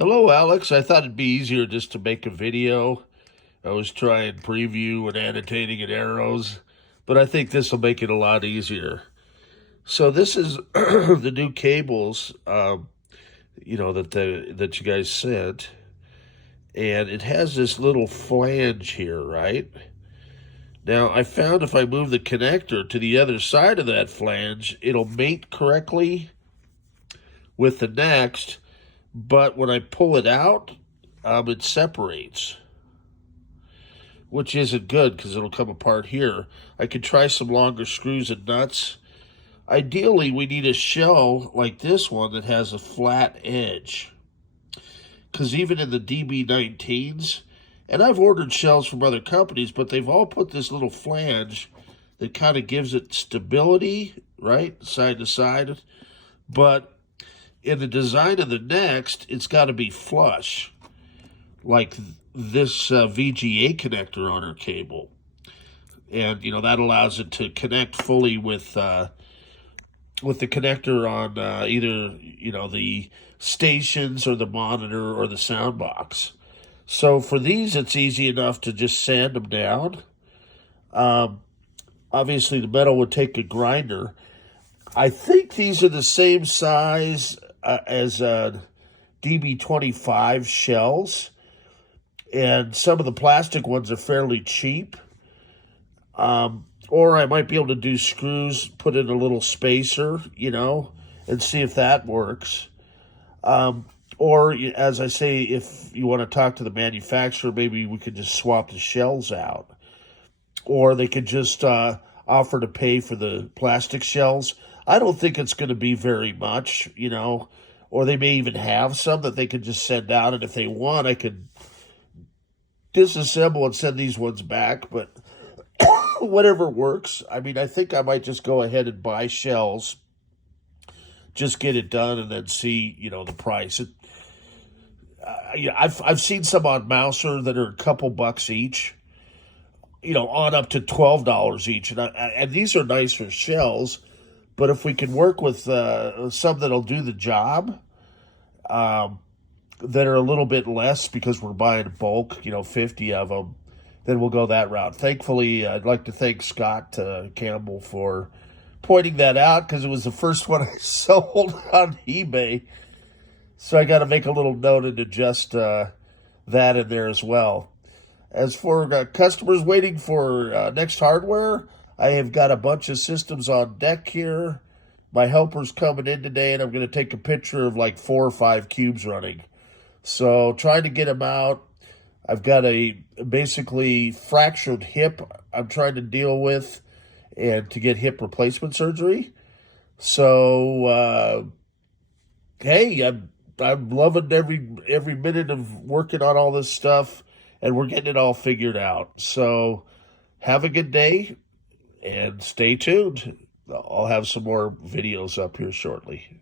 Hello, Alex. I thought it'd be easier just to make a video. I was trying preview and annotating and arrows, but I think this will make it a lot easier. So this is the new cables, that you guys sent, and it has this little flange here, right? Now, I found if I move the connector to the other side of that flange, it'll mate correctly with the NeXT, but when I pull it out, it separates, which isn't good because it'll come apart here. I could try some longer screws and nuts. Ideally, we need a shell like this one that has a flat edge, because even in the DB19s, and I've ordered shells from other companies, but they've all put this little flange that kind of gives it stability, right, side to side. But in the design of the NeXT, it's got to be flush, like this VGA connector on our cable. And, that allows it to connect fully with the connector on either, the stations or the monitor or the sound box. So for these, it's easy enough to just sand them down. Obviously, the metal would take a grinder. I think these are the same size as DB25 shells, and some of the plastic ones are fairly cheap. Or I might be able to do screws, put in a little spacer, and see if that works. Or, as I say, if you want to talk to the manufacturer, maybe we could just swap the shells out. Or they could just offer to pay for the plastic shells. I don't think it's going to be very much, or they may even have some that they could just send out. And if they want, I could disassemble and send these ones back. But whatever works. I mean, I think I might just go ahead and buy shells, just get it done, and then see, the price. I've seen some on Mouser that are a couple bucks each, on up to $12 each, and these are nicer shells. But if we can work with some that'll do the job, that are a little bit less because we're buying bulk, 50 of them, then we'll go that route. Thankfully, I'd like to thank Scott Campbell for pointing that out, because it was the first one I sold on eBay. So I got to make a little note and adjust that in there as well. As for customers waiting for NeXT hardware, I have got a bunch of systems on deck here. My helper's coming in today, and I'm going to take a picture of like 4 or 5 cubes running. So trying to get them out. I've got a basically fractured hip I'm trying to deal with, and to get hip replacement surgery. So, hey, I'm loving every minute of working on all this stuff, and we're getting it all figured out. So have a good day, and stay tuned. I'll have some more videos up here shortly.